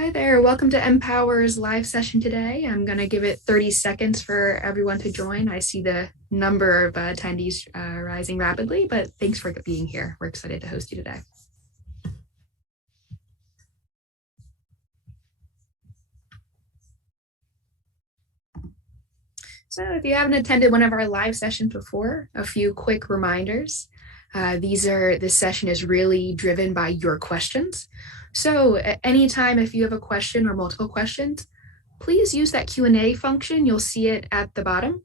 Hi there, welcome to MPOWER's live session today. I'm going to give it 30 seconds for everyone to join. I see the number of attendees rising rapidly, but thanks for being here. We're excited to host you today. So if you haven't attended one of our live sessions before, a few quick reminders. This session is really driven by your questions. So at any time, if you have a question or multiple questions, please use that Q&A function. You'll see it at the bottom.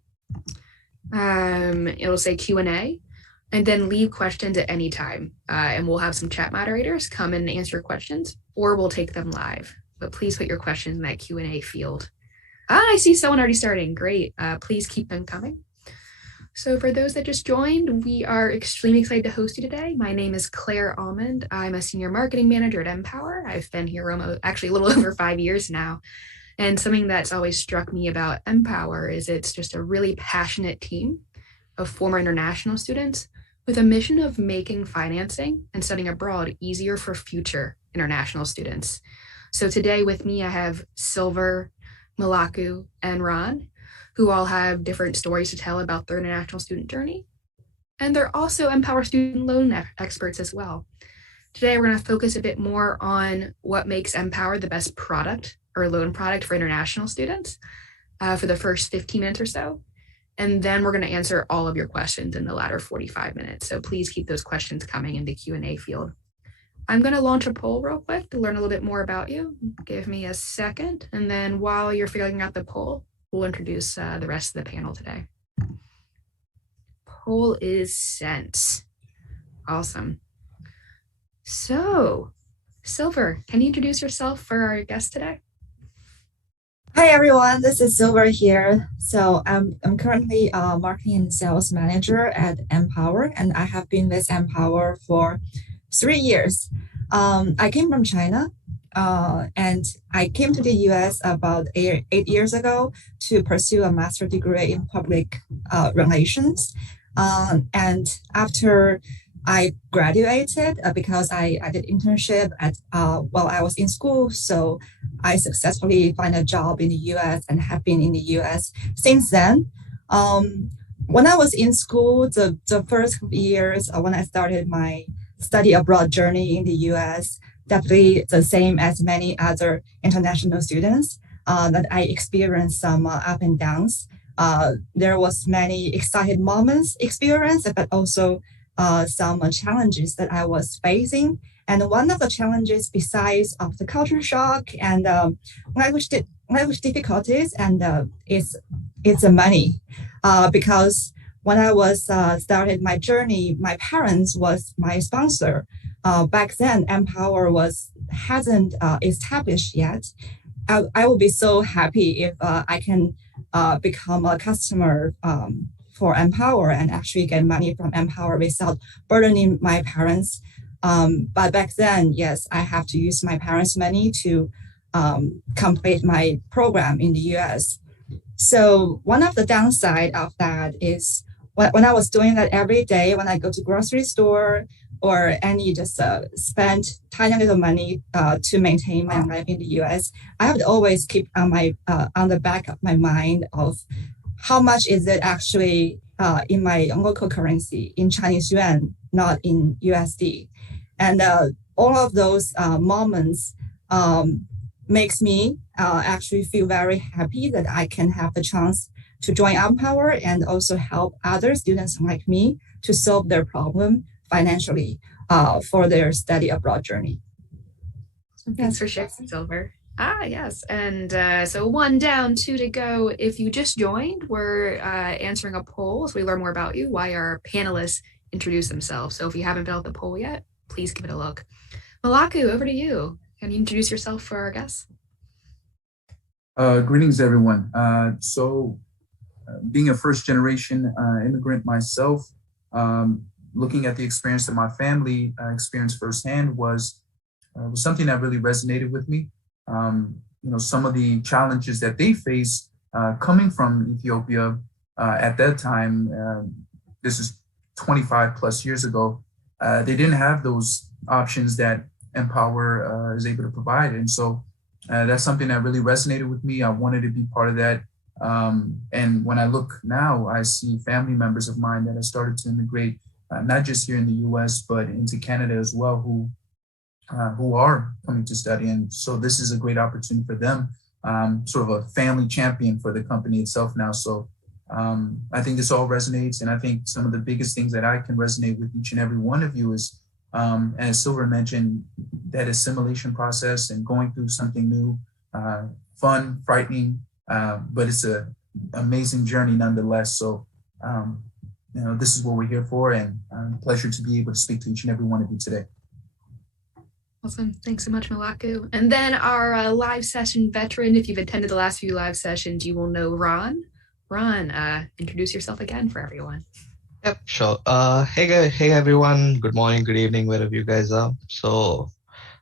It'll say Q&A, and then leave questions at any time. And we'll have some chat moderators come and answer questions, or we'll take them live. But please put your questions in that Q&A field. I see someone already starting. Great. Please keep them coming. So for those that just joined, we are extremely excited to host you today. My name is Claire Almand. I'm a senior marketing manager at MPOWER. I've been here actually a little over 5 years now. And something that's always struck me about MPOWER is it's just a really passionate team of former international students with a mission of making financing and studying abroad easier for future international students. So today with me, I have Silver, Melaku, and Ron, who all have different stories to tell about their international student journey. And they're also MPOWER student loan experts as well. Today, we're going to focus a bit more on what makes MPOWER the best product or loan product for international students for the first 15 minutes or so. And then we're going to answer all of your questions in the latter 45 minutes. So please keep those questions coming in the Q&A field. I'm going to launch a poll real quick to learn a little bit more about you. Give me a second. And then while you're figuring out the poll, we'll introduce the rest of the panel today. Poll is sent. Awesome. So, Silver, can you introduce yourself for our guest today? Hi everyone, this is Silver here. So I'm currently a marketing and sales manager at MPOWER, and I have been with MPOWER for 3 years. I came from China, and I came to the US about 8 years ago to pursue a master's degree in public relations. And after I graduated, because I did internship while I was in school, so I successfully find a job in the US and have been in the US since then. When I was in school, the first years when I started my study abroad journey in the US, definitely the same as many other international students, that I experienced some up and downs. There was many excited moments experienced, but also some challenges that I was facing. And one of the challenges, besides of the culture shock and language difficulties, and it's the money, because when I was started my journey, my parents was my sponsor. Back then, MPOWER hasn't established yet. I would be so happy if I can become a customer for MPOWER and actually get money from MPOWER without burdening my parents. But back then, yes, I have to use my parents' money to complete my program in the US. So one of the downside of that is when I was doing that every day, when I go to grocery store or any just spend tiny little money to maintain my life in the US, I have to always keep on the back of my mind of how much is it actually in my local currency, in Chinese yuan, not in USD. And all of those moments makes me actually feel very happy that I can have the chance to join MPOWER and also help other students like me to solve their problem financially for their study abroad journey. Thanks for sharing, Silver. Yes. And so 1 down, 2 to go. If you just joined, we're answering a poll so we learn more about you, why our panelists introduce themselves. So if you haven't filled out the poll yet, please give it a look. Melaku, over to you. Can you introduce yourself for our guests? Greetings, everyone. Being a first-generation immigrant myself, looking at the experience that my family experienced firsthand was something that really resonated with me. Some of the challenges that they face coming from Ethiopia at that time, this is 25 plus years ago, they didn't have those options that MPOWER is able to provide. And so That's something that really resonated with me. I wanted to be part of that. And when I look now, I see family members of mine that have started to immigrate, not just here in the US, but into Canada as well, who are coming to study. And so this is a great opportunity for them, sort of a family champion for the company itself now. So I think this all resonates. And I think some of the biggest things that I can resonate with each and every one of you is, as Silver mentioned, that assimilation process and going through something new, fun, frightening, but it's an amazing journey nonetheless. So, this is what we're here for, and pleasure to be able to speak to each and every one of you today. Awesome. Thanks so much, Melaku. And then our live session veteran, if you've attended the last few live sessions, you will know Ron. Ron, introduce yourself again for everyone. Yep, sure. Hey everyone. Good morning, good evening, wherever you guys are. So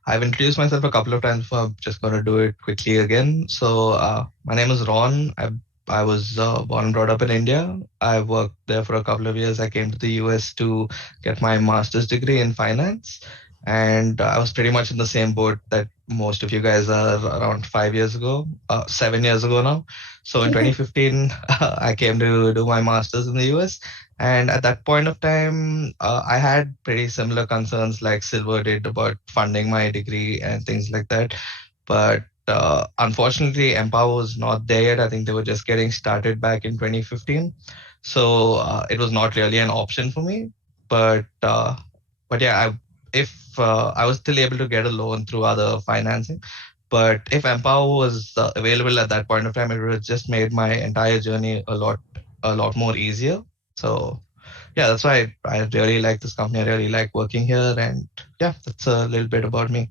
I've introduced myself a couple of times, so I'm just going to do it quickly again. So my name is Ron. I was born and brought up in India. I worked there for a couple of years. I came to the US to get my master's degree in finance. And I was pretty much in the same boat that most of you guys are around 7 years ago now. So in 2015, I came to do my master's in the US. And at that point of time, I had pretty similar concerns like Silver did about funding my degree and things like that. But unfortunately, MPOWER was not there yet. I think they were just getting started back in 2015. So it was not really an option for me. But yeah, if I was still able to get a loan through other financing. But if MPOWER was available at that point of time, it would have just made my entire journey a lot more easier. So yeah, that's why I really like this company. I really like working here. And yeah, that's a little bit about me.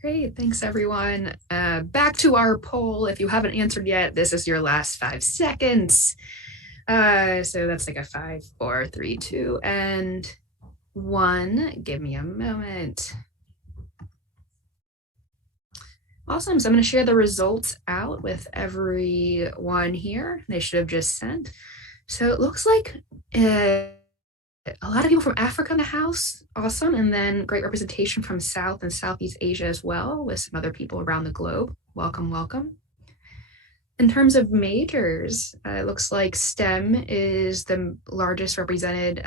Great. Thanks, everyone. Back to our poll. If you haven't answered yet, this is your last 5 seconds. So that's like a 5, 4, 3, 2, and 1. Give me a moment. Awesome. So I'm going to share the results out with everyone here. They should have just sent. So it looks like a lot of people from Africa in the house. Awesome. And then great representation from South and Southeast Asia as well, with some other people around the globe. Welcome, welcome. In terms of majors, it looks like STEM is the largest represented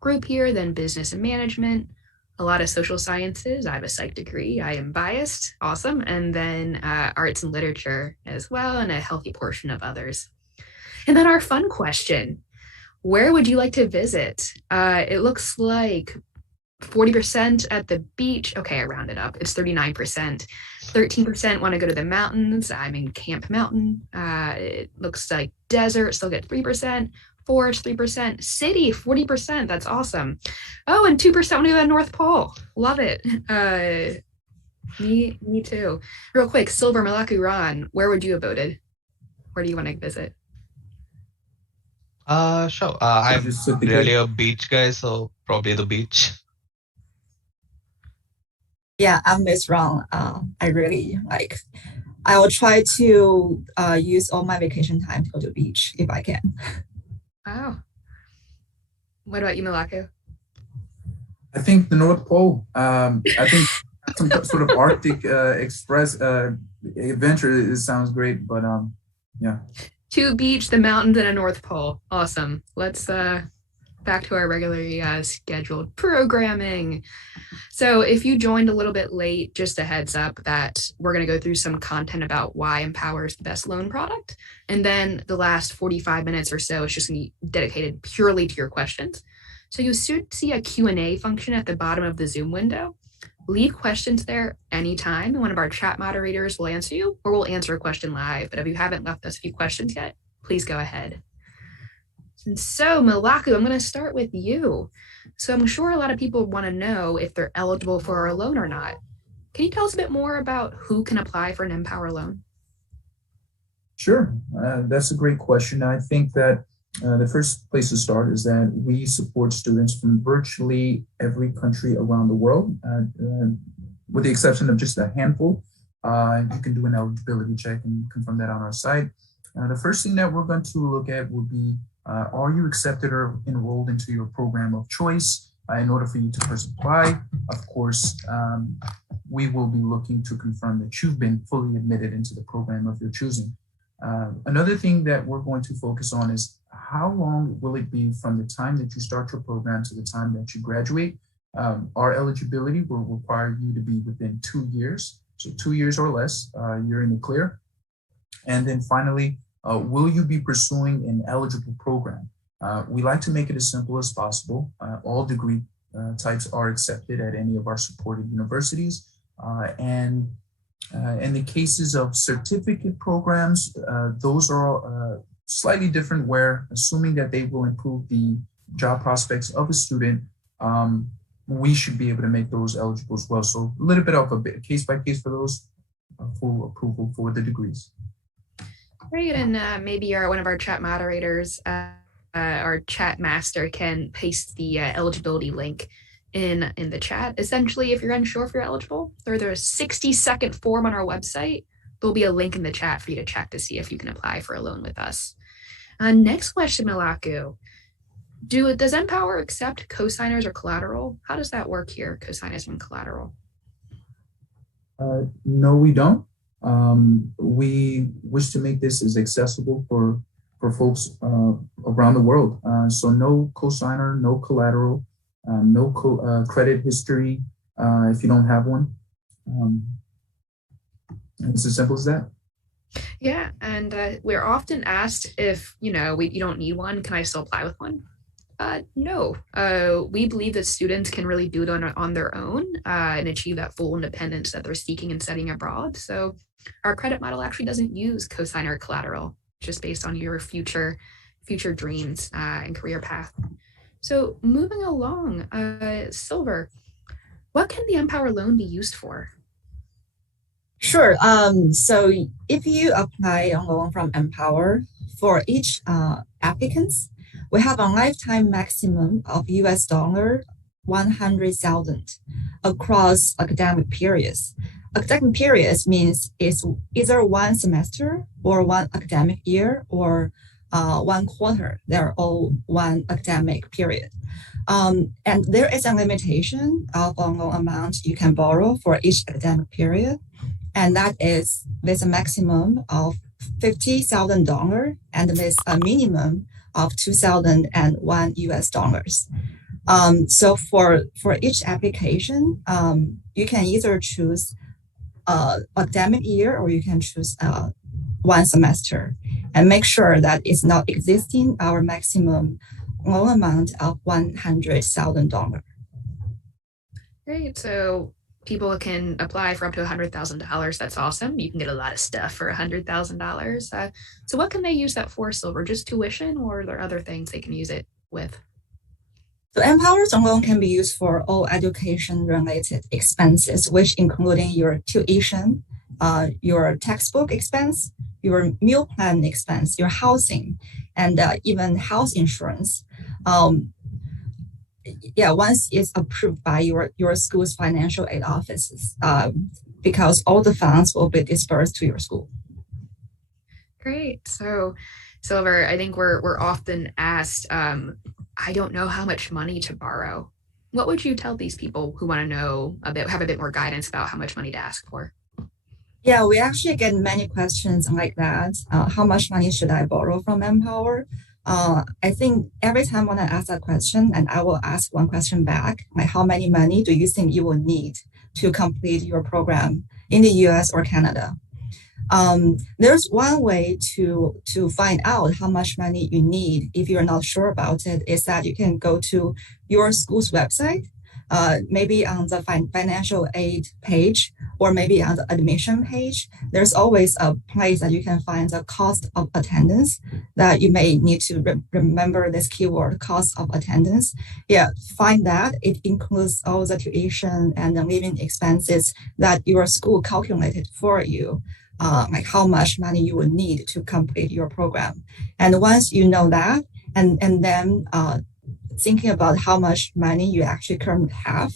group here, then business and management, a lot of social sciences. I have a psych degree. I am biased. Awesome. And then arts and literature as well, and a healthy portion of others. And then our fun question, where would you like to visit? It looks like 40% at the beach. Okay, I rounded up. It's 39%. 13% want to go to the mountains. I'm in Camp Mountain. It looks like desert, still get 3%. Forest, 3%. City, 40%. That's awesome. Oh, and 2% want to go to the North Pole. Love it. Me too. Real quick, Silver, Melaku, Ron, where would you have voted? Where do you want to visit? Sure. I'm really a beach guy, so probably the beach. Yeah, I'm Miss Ron. I really I will try to use all my vacation time to go to the beach if I can. Wow. What about you, Melaku? I think the North Pole. I think some sort of Arctic Express adventure. It sounds great, but yeah. To beach, the mountains, and a North Pole. Awesome. Let's back to our regularly scheduled programming. So if you joined a little bit late, just a heads up that we're going to go through some content about why MPOWER is the best loan product. And then the last 45 minutes or so is just going to be dedicated purely to your questions. So you should see a Q&A function at the bottom of the Zoom window. Leave questions there anytime. One of our chat moderators will answer you, or we'll answer a question live. But if you haven't left us a few questions yet, please go ahead. And so, Melaku, I'm going to start with you. So I'm sure a lot of people want to know if they're eligible for a loan or not. Can you tell us a bit more about who can apply for an MPOWER loan? Sure. That's a great question. I think that the first place to start is that we support students from virtually every country around the world, with the exception of just a handful. You can do an eligibility check and confirm that on our site. The first thing that we're going to look at will be, are you accepted or enrolled into your program of choice in order for you to first apply? Of course, we will be looking to confirm that you've been fully admitted into the program of your choosing. Another thing that we're going to focus on is how long will it be from the time that you start your program to the time that you graduate. Our eligibility will require you to be within 2 years. So 2 years or less, you're in the clear. And then finally, will you be pursuing an eligible program? We like to make it as simple as possible. All degree types are accepted at any of our supported universities. And in the cases of certificate programs, those are slightly different, where assuming that they will improve the job prospects of a student, we should be able to make those eligible as well. So a little bit of a case by case for those, full approval for the degrees. Great, and maybe one of our chat moderators, our chat master, can paste the eligibility link in the chat. Essentially, if you're unsure if you're eligible, there's a 60-second form on our website. There'll be a link in the chat for you to check to see if you can apply for a loan with us. Next question, Melaku. Does MPOWER accept cosigners or collateral? How does that work here, cosigners and collateral? No, we don't. We wish to make this as accessible for folks around the world. So no cosigner, no collateral, no credit history if you don't have one. It's as simple as that. Yeah, and we're often asked if, you don't need one, can I still apply with one? No, we believe that students can really do it on their own and achieve that full independence that they're seeking and studying abroad. So our credit model actually doesn't use cosigner collateral, just based on your future dreams and career path. So moving along, Silver, what can the MPOWER loan be used for? Sure. So if you apply a loan from MPOWER, for each applicants, we have a lifetime maximum of $100,000 across academic periods. Academic periods means it's either one semester or one academic year or 1 quarter. They're all one academic period. And there is a limitation of the loan amount you can borrow for each academic period. And that is with a maximum of $50,000 and with a minimum of $2,001. So for each application, you can either choose academic year or you can choose one semester, and make sure that it's not exceeding our maximum loan amount of $100,000. Great. So people can apply for up to $100,000. That's awesome. You can get a lot of stuff for $100,000. So what can they use that for, Silver? Just tuition, or are there other things they can use it with? So MPOWER's loan can be used for all education-related expenses, which including your tuition, your textbook expense, your meal plan expense, your housing, and even house insurance. Once it's approved by your school's financial aid offices, because all the funds will be dispersed to your school. Great. So, Silver, I think we're often asked, I don't know how much money to borrow. What would you tell these people who want to know have a bit more guidance about how much money to ask for? Yeah, we actually get many questions like that. How much money should I borrow from MPOWER? I think every time when I ask that question, and I will ask one question back, like how many money do you think you will need to complete your program in the US or Canada? There's one way to find out how much money you need if you're not sure about it, is that you can go to your school's website, maybe on the financial aid page, or maybe on the admission page. There's always a place that you can find the cost of attendance that you may need to remember this keyword, cost of attendance. Yeah, find that. It includes all the tuition and the living expenses that your school calculated for you, like how much money you will need to complete your program. And once you know that, and then thinking about how much money you actually currently have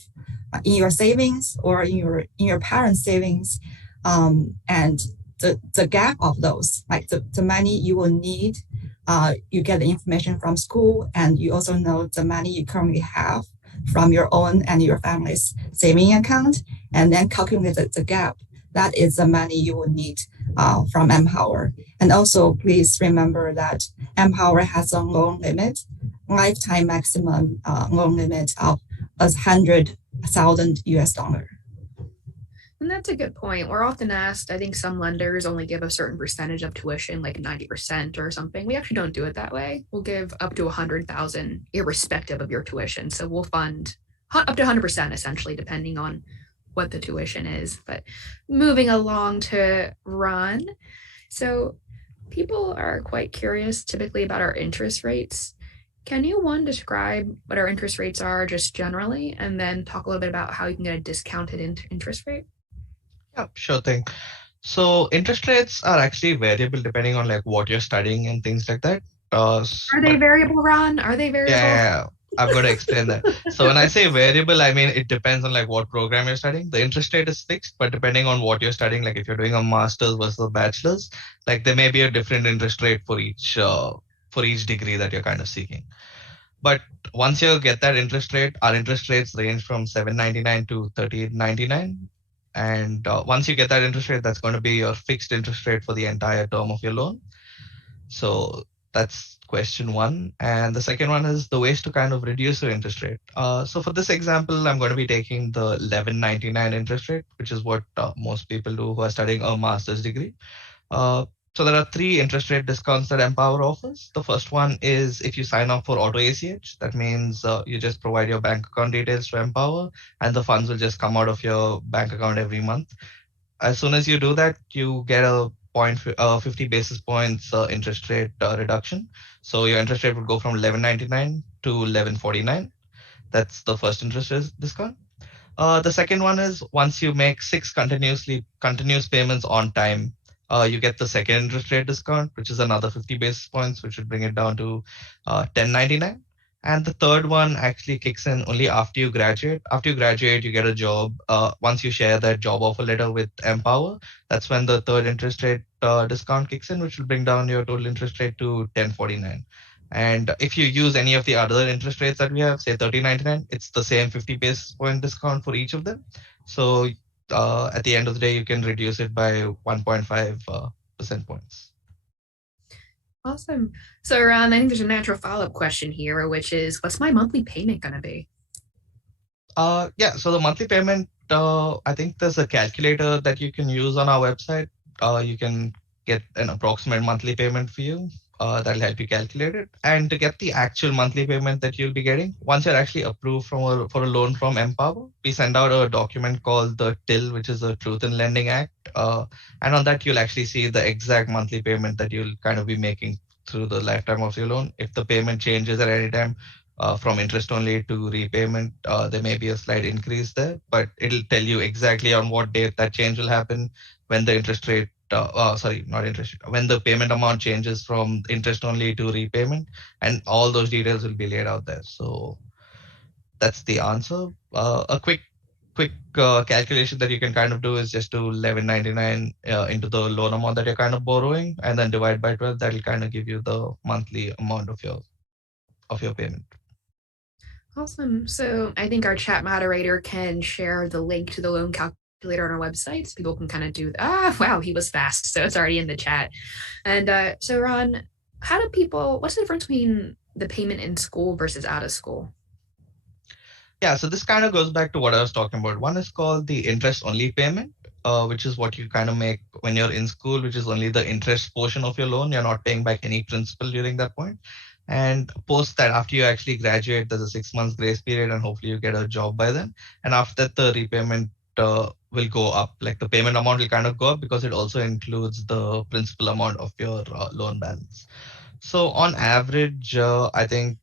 in your savings or in your parents' savings, and the gap of those, like the money you will need, you get the information from school, and you also know the money you currently have from your own and your family's saving account, and then calculate the gap. That is the money you will need from MPOWER. And also, please remember that MPOWER has a loan limit, lifetime maximum loan limit of $100,000 US. And that's a good point. We're often asked, I think some lenders only give a certain percentage of tuition, like 90% or something. We actually don't do it that way. We'll give up to 100,000 irrespective of your tuition. So we'll fund up to 100% essentially, depending on what the tuition is. But moving along to Ron. So people are quite curious typically about our interest rates. Can you, one, describe what our interest rates are just generally, and then talk a little bit about how you can get a discounted interest rate? Yeah, sure thing. So interest rates are actually variable depending on like what you're studying and things like that. Are they variable, Ron? Are they variable? Yeah, I'm going to explain that. So when I say variable, I mean it depends on like what program you're studying. The interest rate is fixed, but depending on what you're studying, like if you're doing a master's versus a bachelor's, like there may be a different interest rate for each degree that you're kind of seeking. But once you get that interest rate, our interest rates range from 7.99 to 13.99. And once you get that interest rate, that's going to be your fixed interest rate for the entire term of your loan. So that's question one. And the second one is the ways to kind of reduce your interest rate. So for this example, I'm going to be taking the 11.99 interest rate, which is what most people do who are studying a master's degree. So there are 3 interest rate discounts that MPOWER offers. The first one is if you sign up for auto ACH, that means you just provide your bank account details to MPOWER and the funds will just come out of your bank account every month. As soon as you do that, you get a 50 basis points interest rate reduction. So your interest rate would go from 11.99 to 11.49. That's the first interest rate discount. The second one is once you make 6 continuous payments on time, you get the second interest rate discount, which is another 50 basis points, which would bring it down to 10.99. And the third one actually kicks in only after you graduate. After you graduate, you get a job. Once you share that job offer letter with MPOWER, that's when the third interest rate discount kicks in, which will bring down your total interest rate to 10.49. And if you use any of the other interest rates that we have, say 13.99, it's the same 50 basis point discount for each of them. So at the end of the day, you can reduce it by 1.5 percent points. Awesome. So Ron, I think there's a natural follow-up question here, which is, what's my monthly payment going to be? Yeah, so the monthly payment, I think there's a calculator that you can use on our website. You can get an approximate monthly payment for you. That'll help you calculate it. And to get the actual monthly payment that you'll be getting, once you're actually approved for a loan from MPOWER, we send out a document called the TIL, which is the Truth in Lending Act. And on that, you'll actually see the exact monthly payment that you'll kind of be making through the lifetime of your loan. If the payment changes at any time from interest only to repayment, there may be a slight increase there, but it'll tell you exactly on what date that change will happen, when the interest rate when the payment amount changes from interest only to repayment, and all those details will be laid out there. So that's the answer. A quick calculation that you can kind of do is just do 11.99 into the loan amount that you're kind of borrowing, and then divide by 12. That'll kind of give you the monthly amount of your payment. Awesome. So I think our chat moderator can share the link to the loan calculator on our website, so people can kind of do wow, he was fast, so it's already in the chat. And so Ron, what's the difference between the payment in school versus out of school? Yeah, so this kind of goes back to what I was talking about. One is called the interest only payment, which is what you kind of make when you're in school, which is only the interest portion of your loan. You're not paying back any principal during that point. And post that, after you actually graduate, there's a 6 months grace period, and hopefully you get a job by then. And after that, the repayment will go up. Like the payment amount will kind of go up because it also includes the principal amount of your loan balance. So on average, I think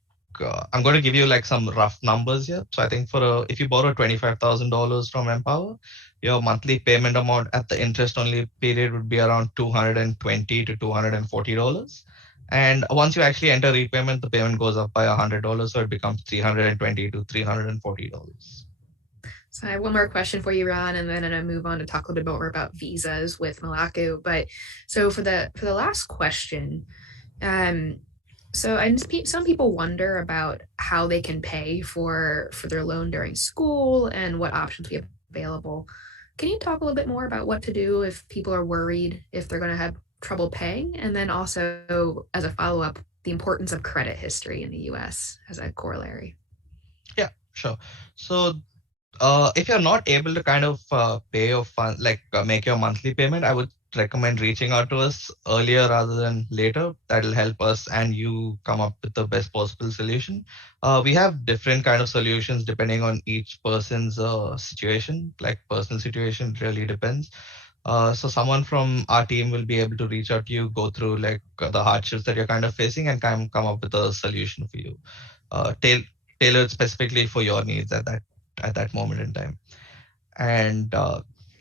I'm going to give you like some rough numbers here. So I think if you borrow $25,000 from MPOWER, your monthly payment amount at the interest only period would be around $220 to $240. And once you actually enter repayment, the payment goes up by $100, so it becomes $320 to $340. So I have one more question for you, Ron, and then I'm gonna move on to talk a little bit more about visas with Melaku. But so for the last question, So, and some people wonder about how they can pay for their loan during school and what options we have available. Can you talk a little bit more about what to do if people are worried if they're going to have trouble paying? And then also, as a follow up, the importance of credit history in the US as a corollary. Yeah, sure. So if you're not able to kind of pay your fund, make your monthly payment, I would recommend reaching out to us earlier rather than later. That'll help us and you come up with the best possible solution. We have different kind of solutions depending on each person's situation, like personal situation really depends. So someone from our team will be able to reach out to you, go through the hardships that you're kind of facing and come up with a solution for you. Tailored specifically for your needs at that moment in time. And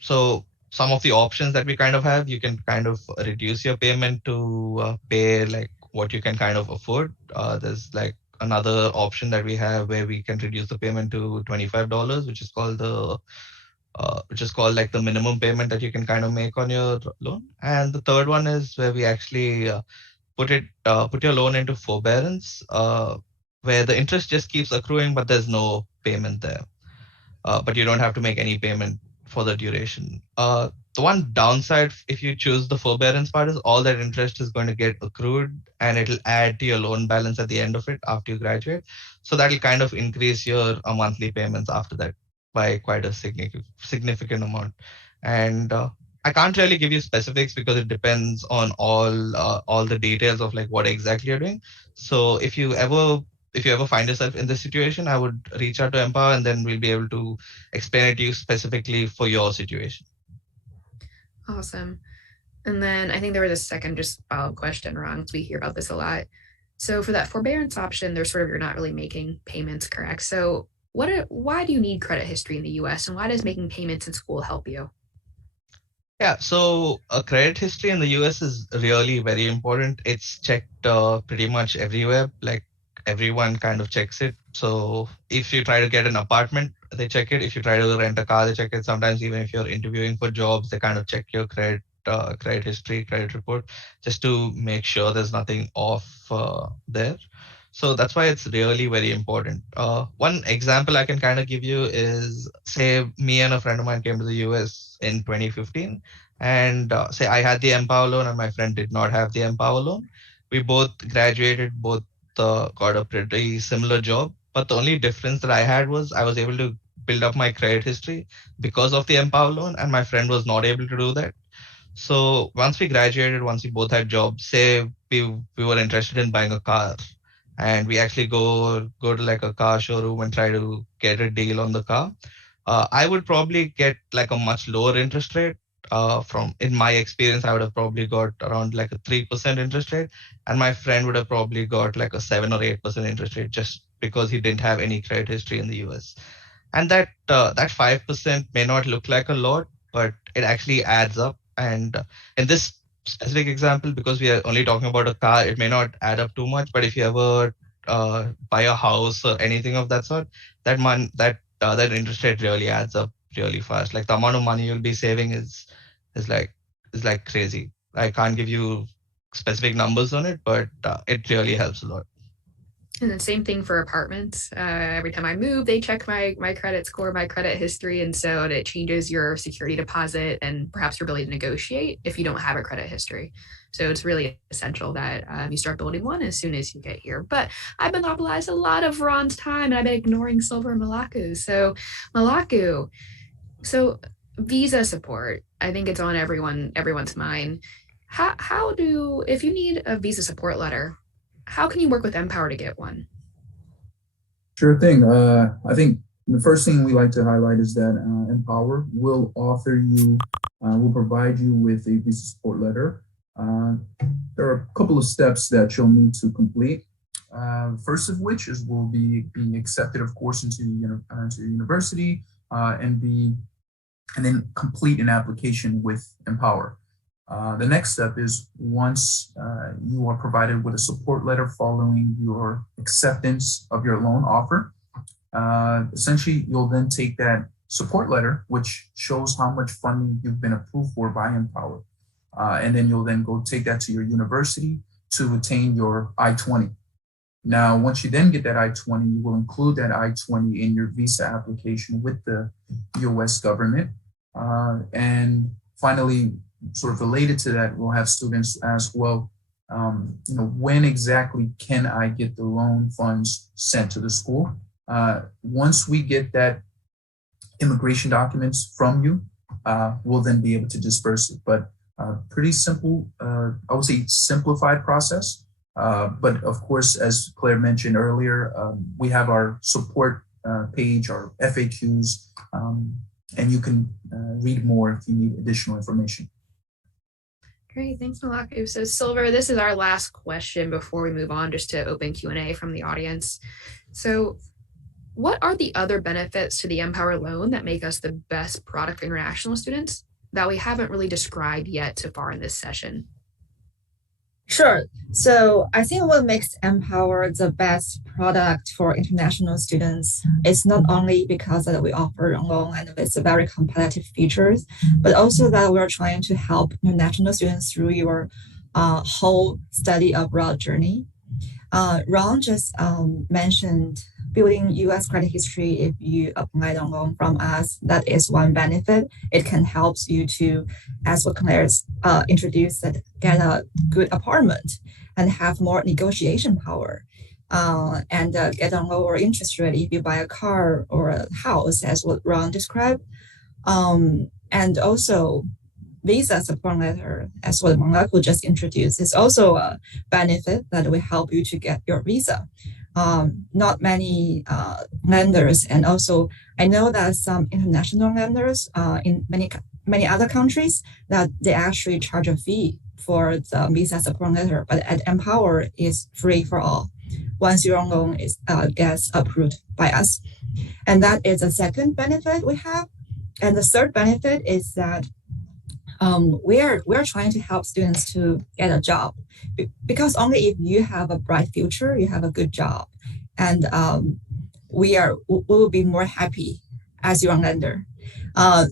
so some of the options that we kind of have, you can kind of reduce your payment to pay like what you can kind of afford. There's like another option that we have where we can reduce the payment to $25, which is called like the minimum payment that you can kind of make on your loan. And the third one is where we actually put your loan into forbearance, where the interest just keeps accruing, but there's no payment there. But you don't have to make any payment for the duration. The one downside, if you choose the forbearance part, is all that interest is going to get accrued and it'll add to your loan balance at the end of it after you graduate. So that'll kind of increase your monthly payments after that by quite a significant amount. And I can't really give you specifics because it depends on all the details of like what exactly you're doing. So if you ever find yourself in this situation, I would reach out to Empower and then we'll be able to explain it to you specifically for your situation. Awesome. And then I think there was a second just follow-up question, Ron, because we hear about this a lot. So for that forbearance option, there's sort of you're not really making payments, correct? So why do you need credit history in the US and why does making payments in school help you? Yeah, so a credit history in the US is really very important. It's checked pretty much everywhere. Like everyone kind of checks it. So if you try to get an apartment, they check it. If you try to rent a car, they check it. Sometimes even if you're interviewing for jobs, they kind of check your credit history, credit report, just to make sure there's nothing off there. So that's why it's really very important. One example I can kind of give you is, say, me and a friend of mine came to the US in 2015, and say I had the Empower loan and my friend did not have the Empower loan. We both graduated, both got a pretty similar job, but the only difference that I had was I was able to build up my credit history because of the Empower loan, and my friend was not able to do that. So once we graduated, once we both had jobs, say we were interested in buying a car, and we actually go to like a car showroom and try to get a deal on the car. I would probably get like a much lower interest rate. From in my experience, I would have probably got around like a 3% interest rate, and my friend would have probably got like a 7 or 8% interest rate just because he didn't have any credit history in the US. And that 5% may not look like a lot, but it actually adds up. And in this specific example, because we are only talking about a car, it may not add up too much. But if you ever buy a house or anything of that sort, that interest rate really adds up really fast. Like the amount of money you'll be saving is like crazy. I can't give you specific numbers on it, but it really helps a lot. And the same thing for apartments. Every time I move, they check my credit score, my credit history, and so it changes your security deposit and perhaps your ability to negotiate if you don't have a credit history. So it's really essential that you start building one as soon as you get here. But I've monopolized a lot of Ron's time, and I've been ignoring Silver and Melaku. So Melaku, so visa support. I think it's on everyone's mind. If you need a visa support letter, how can you work with MPOWER to get one? Sure thing. I think the first thing we like to highlight is that MPOWER will will provide you with a visa support letter. There are a couple of steps that you'll need to complete. First of which is will be being accepted, of course, into university, and then complete an application with MPOWER. The next step is once you are provided with a support letter following your acceptance of your loan offer, essentially you'll then take that support letter, which shows how much funding you've been approved for by MPOWER, and then you'll then go take that to your university to attain your I-20. Now, once you then get that I-20, you will include that I-20 in your visa application with the US government. And finally, sort of related to that, we'll have students ask, well, when exactly can I get the loan funds sent to the school? Once we get that immigration documents from you, we'll then be able to disperse it. But pretty simple, I would say simplified process. But of course, as Claire mentioned earlier, we have our support page, our FAQs, and you can read more if you need additional information. Great, thanks, Melaku. So Silver, this is our last question before we move on just to open Q&A from the audience. So what are the other benefits to the MPOWER loan that make us the best product for international students that we haven't really described yet so far in this session? Sure. So I think what makes MPOWER the best product for international students is not only because that we offer a loan and it's a very competitive features, but also that we're trying to help international students through your whole study abroad journey. Ron just mentioned building US credit history. If you apply a loan from us, that is one benefit. It can help you to, as what Claire's introduced, that get a good apartment and have more negotiation power and get a lower interest rate if you buy a car or a house, as what Ron described. And also visa support letter, as what Melaku just introduced, is also a benefit that will help you to get your visa. Not many lenders, and also I know that some international lenders in many other countries that they actually charge a fee for the visa support letter, but at MPOWER is free for all once your loan is gets approved by us. And that is a second benefit we have. And the third benefit is that we're trying to help students to get a job, because only if you have a bright future, you have a good job, and we will be more happy as your lender.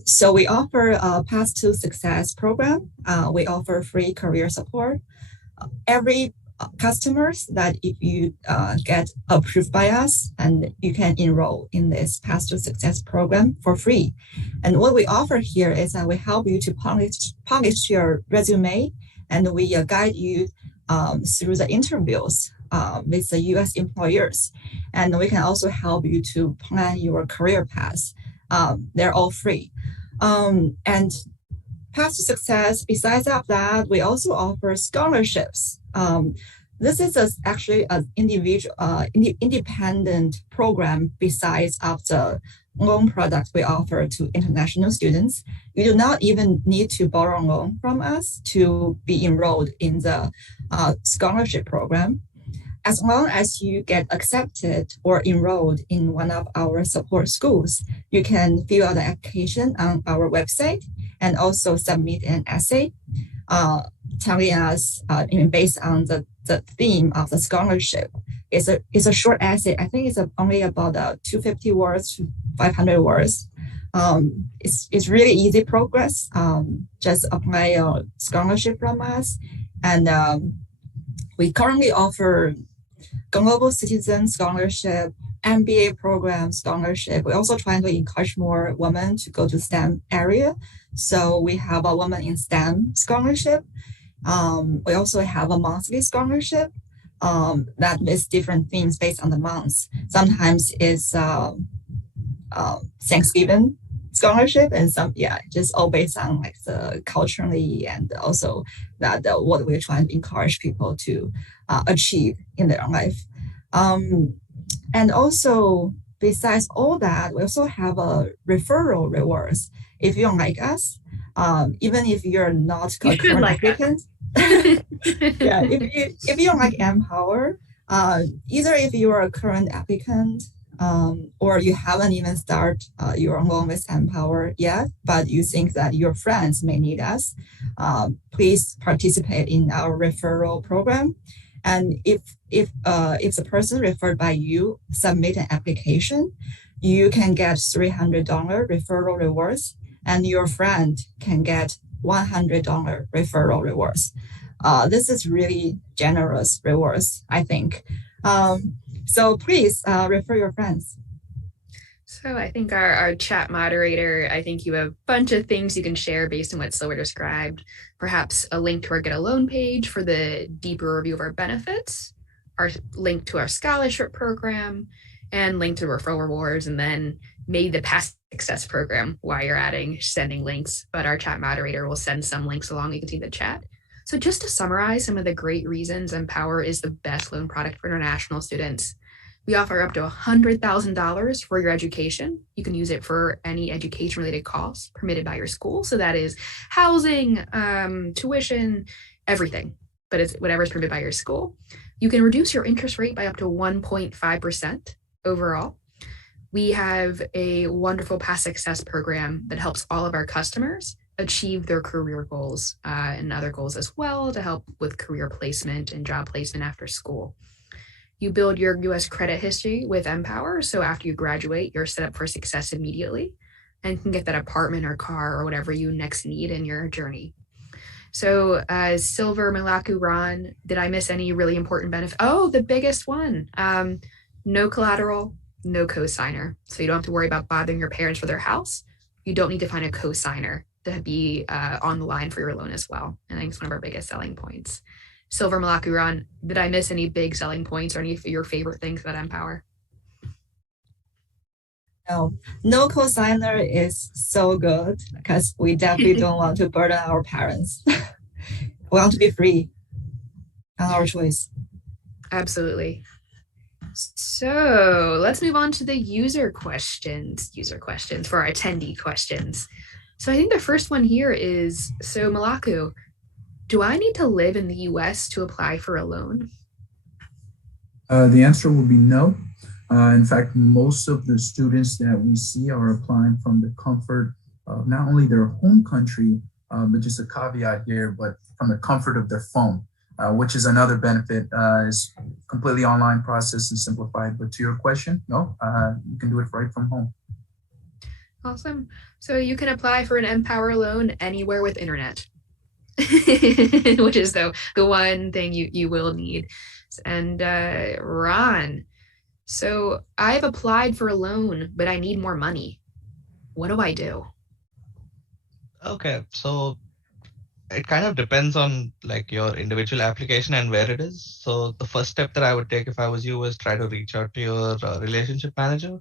So we offer a Path to Success program. We offer free career support. Every customers that if you get approved by us, and you can enroll in this Path to Success program for free. And what we offer here is that we help you to polish your resume, and we guide you through the interviews with the US employers. And we can also help you to plan your career path. They're all free. And Path to Success, besides that, we also offer scholarships. This is actually an individual, independent program besides of the loan product we offer to international students. You do not even need to borrow a loan from us to be enrolled in the scholarship program. As long as you get accepted or enrolled in one of our support schools, you can fill out the application on our website and also submit an essay telling us, based on the theme of the scholarship. It's a short essay. I think it's only about 250 words to 500 words. It's really easy progress. Just apply a scholarship from us. And we currently offer Global Citizen Scholarship, MBA program scholarship. We're also trying to encourage more women to go to STEM area. So we have a Women in STEM scholarship. We also have a monthly scholarship that lists different themes based on the months. Sometimes it's Thanksgiving scholarship, and just all based on like the culturally, and also that what we're trying to encourage people to achieve in their life. And also, besides all that, we also have a referral rewards. If you don't like us, even if you're not a current applicant, if you don't like MPOWER, either if you are a current applicant or you haven't even started your loan with MPOWER yet, but you think that your friends may need us, please participate in our referral program. And if the person referred by you submit an application, you can get $300 referral rewards, and your friend can get $100 referral rewards. This is really generous rewards, I think. So please refer your friends. So I think our chat moderator, I think you have a bunch of things you can share based on what Silver described. Perhaps a link to our Get a Loan page for the deeper review of our benefits, our link to our scholarship program, and link to referral rewards, and then maybe the past success program while you're sending links. But our chat moderator will send some links along. You can see the chat. So just to summarize some of the great reasons MPOWER is the best loan product for international students. We offer up to $100,000 for your education. You can use it for any education-related costs permitted by your school. So that is housing, tuition, everything, but it's whatever is permitted by your school. You can reduce your interest rate by up to 1.5% overall. We have a wonderful past success program that helps all of our customers achieve their career goals and other goals as well to help with career placement and job placement after school. You build your US credit history with MPOWER. So after you graduate, you're set up for success immediately and can get that apartment or car or whatever you next need in your journey. So Silver, Melaku, Ron, did I miss any really important benefit? Oh, the biggest one, no collateral, no cosigner. So you don't have to worry about bothering your parents for their house. You don't need to find a cosigner to be on the line for your loan as well. And I think it's one of our biggest selling points. Silver, Melaku, Ron, did I miss any big selling points or any of your favorite things about MPOWER? No cosigner is so good because we definitely don't want to burden our parents. We want to be free on our choice. Absolutely. So let's move on to the user questions for our attendee questions. So I think the first one here is, so Melaku, do I need to live in the US to apply for a loan? The answer will be no. In fact, most of the students that we see are applying from the comfort of not only their home country, but just a caveat here, but from the comfort of their phone, which is another benefit. Is completely online process and simplified. But to your question, no, you can do it right from home. Awesome. So you can apply for an MPOWER loan anywhere with internet, which is the one thing you will need. And Ron, so I've applied for a loan, but I need more money. What do I do? Okay, so it kind of depends on like your individual application and where it is. So the first step that I would take if I was you was try to reach out to your relationship manager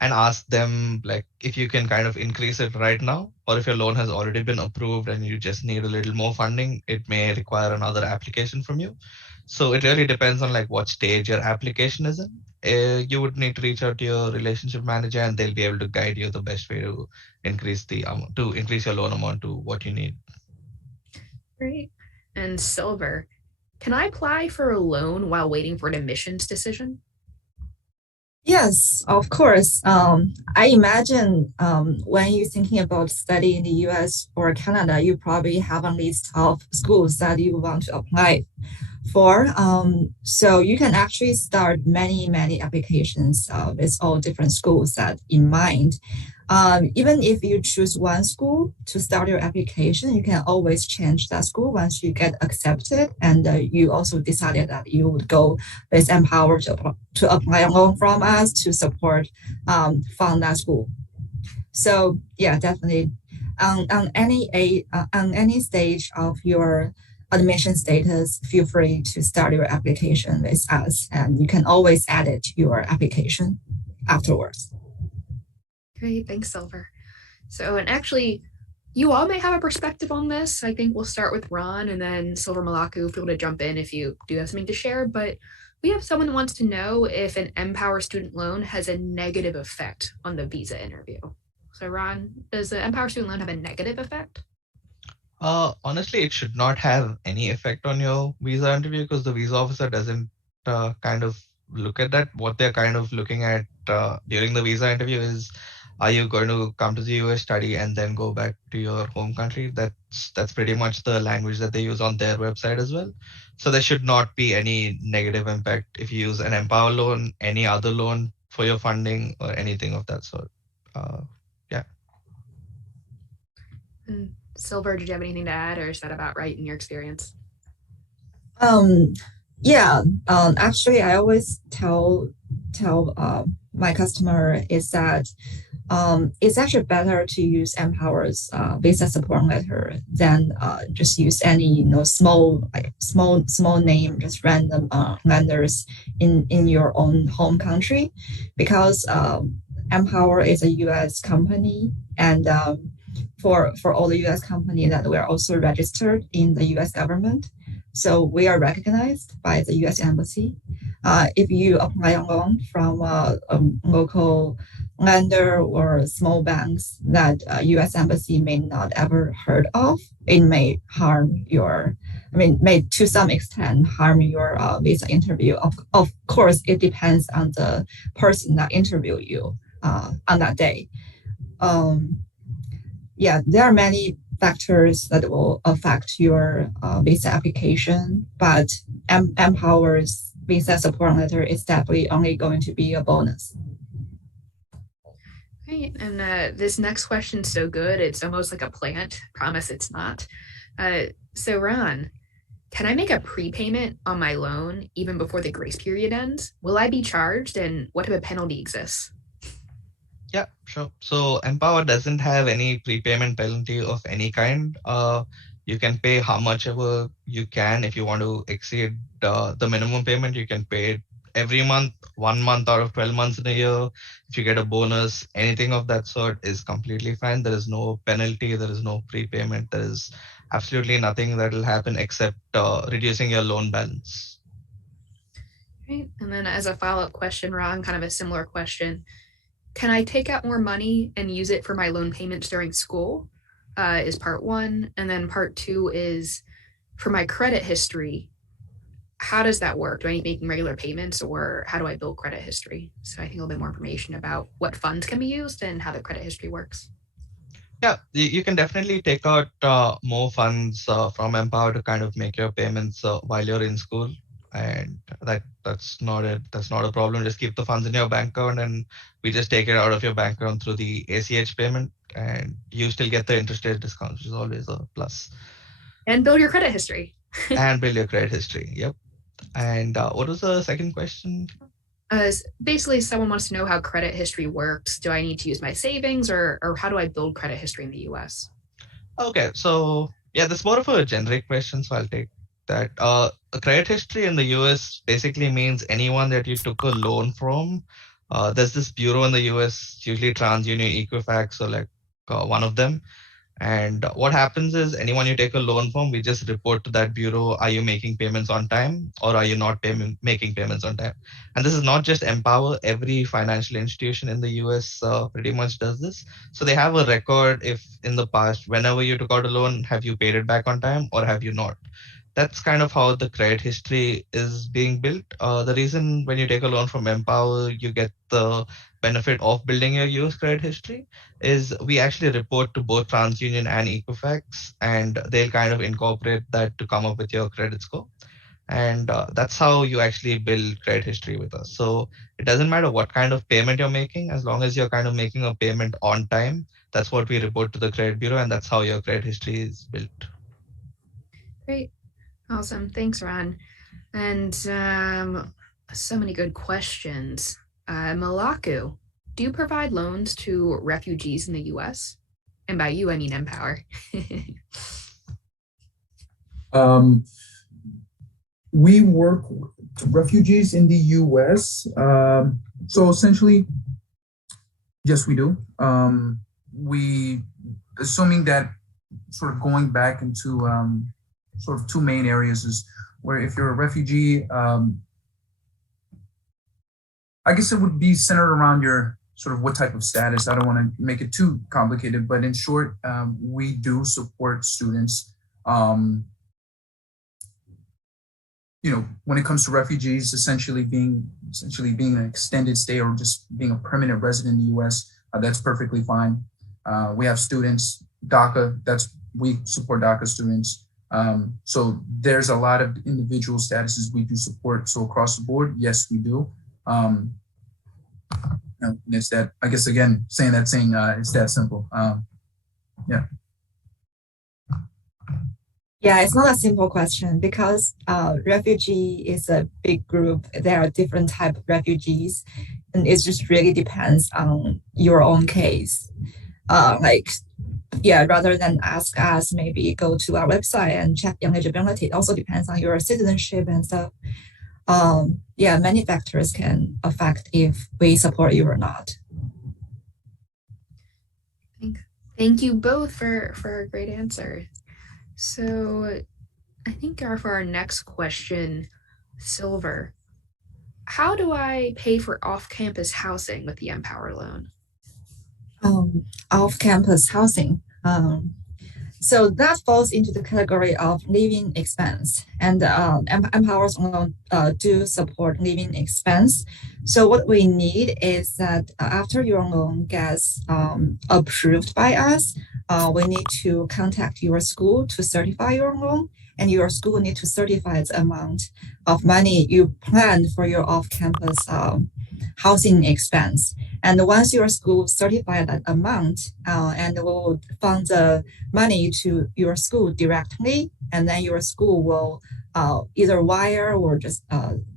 and ask them like if you can kind of increase it right now, or if your loan has already been approved and you just need a little more funding, it may require another application from you. So it really depends on like what stage your application is in. You would need to reach out to your relationship manager and they'll be able to guide you the best way to increase the amount, to increase your loan amount to what you need. Great. And Silver, can I apply for a loan while waiting for an admissions decision? Yes, of course. I imagine when you're thinking about study in the US or Canada, you probably have a list of schools that you want to apply for. So you can actually start many applications with all different schools that in mind. Even if you choose one school to start your application, you can always change that school once you get accepted and you also decided that you would go with MPOWER to apply a loan from us to support fund that school. So yeah, definitely on any stage of your admission status, feel free to start your application with us, and you can always edit your application afterwards. Great, thanks, Silver. So, and actually, you all may have a perspective on this. I think we'll start with Ron and then Silver, Melaku, feel free to jump in if you do have something to share. But we have someone who wants to know if an MPOWER student loan has a negative effect on the visa interview. So, Ron, does the MPOWER student loan have a negative effect? Honestly, it should not have any effect on your visa interview because the visa officer doesn't kind of look at that. What they're kind of looking at during the visa interview is, are you going to come to the US, study, and then go back to your home country? That's pretty much the language that they use on their website as well. So there should not be any negative impact if you use an MPOWER loan, any other loan for your funding, or anything of that sort. Yeah. Silver, did you have anything to add, or is that about right in your experience? Yeah, actually, I always tell my customer is that it's actually better to use MPOWER's visa support letter than just use any small name, just random lenders in your own home country, because MPOWER is a U.S. company, and for all the U.S. company that we're also registered in the U.S. government. So we are recognized by the U.S. Embassy. If you apply a loan from a local lender or small banks that U.S. Embassy may not ever heard of, it may harm your, may to some extent harm your visa interview. Of course, it depends on the person that interview you on that day. Um, yeah, there are many factors that will affect your visa application, but MPOWER's visa support letter is definitely only going to be a bonus. Right. And this next question's so good, it's almost like a plant. Promise it's not. So, Ron, can I make a prepayment on my loan even before the grace period ends? Will I be charged, and what type of penalty exists? Yeah, sure. So Empower doesn't have any prepayment penalty of any kind. You can pay how much ever you can. If you want to exceed the minimum payment, you can pay it every month, 1 month out of 12 months in a year. If you get a bonus, anything of that sort is completely fine. There is no penalty. There is no prepayment. There is absolutely nothing that will happen except reducing your loan balance. Right. And then as a follow-up question, Ron, kind of a similar question. Can I take out more money and use it for my loan payments during school? Is part one. And then part two is for my credit history. How does that work? Do I need making regular payments, or how do I build credit history? So I think a little bit more information about what funds can be used and how the credit history works. Yeah, you can definitely take out more funds from Empower to kind of make your payments while you're in school, and that's not it. That's not a problem. Just keep the funds in your bank account, and we just take it out of your bank account through the ACH payment, and you still get the interest rate discount, which is always a plus. And build your credit history. And build your credit history. Yep. And what was the second question? Basically, someone wants to know how credit history works. Do I need to use my savings, or how do I build credit history in the US? Okay, so yeah, that's more of a generic question, so I'll take that. A credit history in the US basically means anyone that you took a loan from. There's this bureau in the US, usually TransUnion, Equifax, or like one of them. And what happens is anyone you take a loan from, we just report to that bureau, are you making payments on time or are you not making payments on time? And this is not just Empower, every financial institution in the US pretty much does this. So they have a record if in the past, whenever you took out a loan, have you paid it back on time or have you not? That's kind of how the credit history is being built. The reason when you take a loan from Empower, you get the benefit of building your US credit history is we actually report to both TransUnion and Equifax, and they'll kind of incorporate that to come up with your credit score. And that's how you actually build credit history with us. So it doesn't matter what kind of payment you're making, as long as you're kind of making a payment on time. That's what we report to the credit bureau, and that's how your credit history is built. Great. Awesome. Thanks, Ron. And so many good questions. Melaku, do you provide loans to refugees in the US? And by you, I mean Empower. We work with refugees in the US. So essentially, yes, we do. We, assuming that sort of going back into sort of two main areas is where if you're a refugee, I guess it would be centered around your sort of what type of status. I don't want to make it too complicated, but in short, we do support students. When it comes to refugees, essentially being an extended stay or just being a permanent resident in the U.S., that's perfectly fine. We have students, DACA, we support DACA students. So there's a lot of individual statuses we do support. So across the board, yes, we do. And it's that, I guess, again, saying it's that simple. Yeah. Yeah, it's not a simple question because refugee is a big group. There are different type of refugees, and it just really depends on your own case. Like, yeah, rather than ask us, maybe go to our website and check eligibility. It also depends on your citizenship and stuff. Yeah, many factors can affect if we support you or not. Thank you both for a great answer. So I think for our next question, Silver, how do I pay for off-campus housing with the MPOWER loan? Off-campus housing. So that falls into the category of living expense, and Empower's loan do support living expense. So what we need is that after your loan gets approved by us, we need to contact your school to certify your loan, and your school need to certify the amount of money you plan for your off-campus housing expense. And once your school certify that amount, and will fund the money to your school directly, and then your school will either wire or just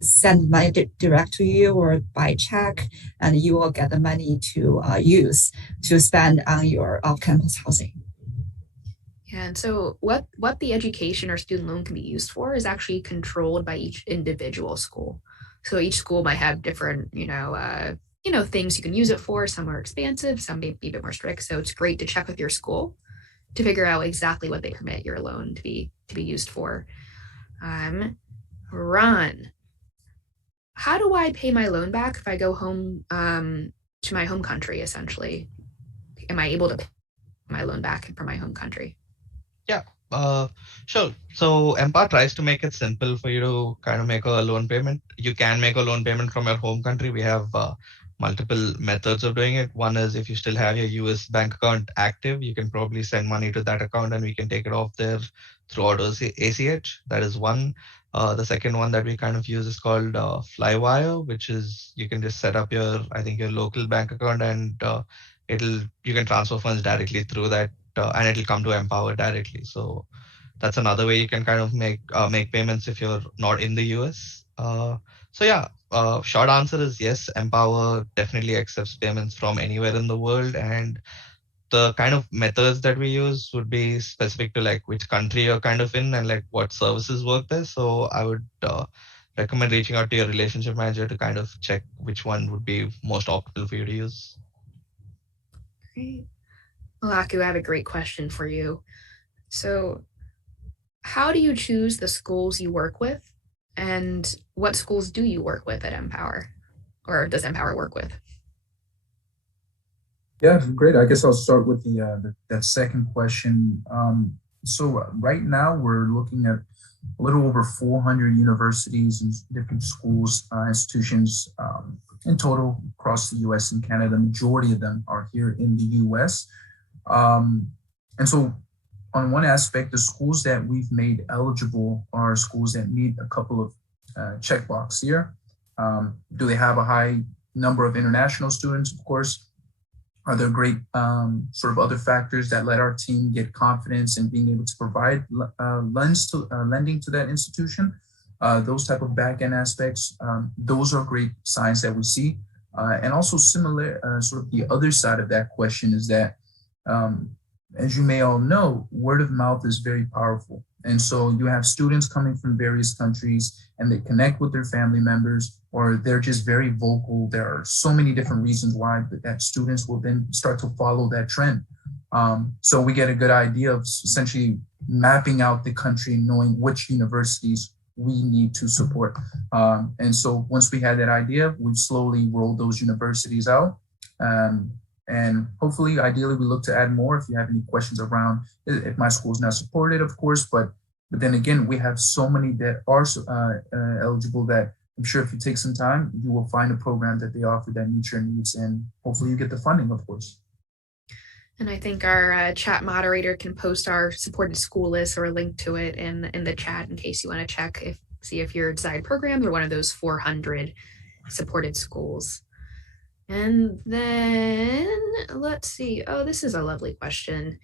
send money direct to you or by check, and you will get the money to use to spend on your off-campus housing. Yeah, and so what the education or student loan can be used for is actually controlled by each individual school. So each school might have different, things you can use it for. Some are expansive, some may be a bit more strict. So it's great to check with your school to figure out exactly what they permit your loan to be used for. Ron, how do I pay my loan back if I go home to my home country? Essentially, am I able to pay my loan back from my home country? Yeah, sure. So MPOWER tries to make it simple for you to kind of make a loan payment. You can make a loan payment from your home country. We have multiple methods of doing it. One is if you still have your US bank account active, you can probably send money to that account and we can take it off there through ACH. That is one. The second one that we kind of use is called Flywire, which is you can just set up your local bank account and you can transfer funds directly through that and it'll come to MPOWER directly. So that's another way you can kind of make payments if you're not in the US. Short answer is yes, MPOWER definitely accepts payments from anywhere in the world, and the kind of methods that we use would be specific to like which country you're kind of in and like what services work there. So I would recommend reaching out to your relationship manager to kind of check which one would be most optimal for you to use. Great. Melaku, I have a great question for you. So, how do you choose the schools you work with, and what schools do you work with at MPOWER, or does MPOWER work with? Yeah, great. I guess I'll start with that second question. So right now we're looking at a little over 400 universities and different schools, institutions in total across the US and Canada. The majority of them are here in the US. And so on one aspect, the schools that we've made eligible are schools that meet a couple of checkbox here. Do they have a high number of international students? Of course. Are there great sort of other factors that let our team get confidence in being able to provide lending to that institution? Those type of back-end aspects, those are great signs that we see. And also similar, sort of the other side of that question is that, as you may all know, word of mouth is very powerful. And so you have students coming from various countries and they connect with their family members, or they're just very vocal. There are so many different reasons why that students will then start to follow that trend. So we get a good idea of essentially mapping out the country and knowing which universities we need to support. And so once we had that idea, we've slowly rolled those universities out. And hopefully, ideally, we look to add more. If you have any questions around if my school is not supported, of course, but then again, we have so many that are eligible that I'm sure if you take some time, you will find a program that they offer that meets your needs, and hopefully you get the funding, of course. And I think our chat moderator can post our supported school list or a link to it in the chat in case you want to check see if your desired programs are one of those 400 supported schools. And then let's see. Oh, this is a lovely question.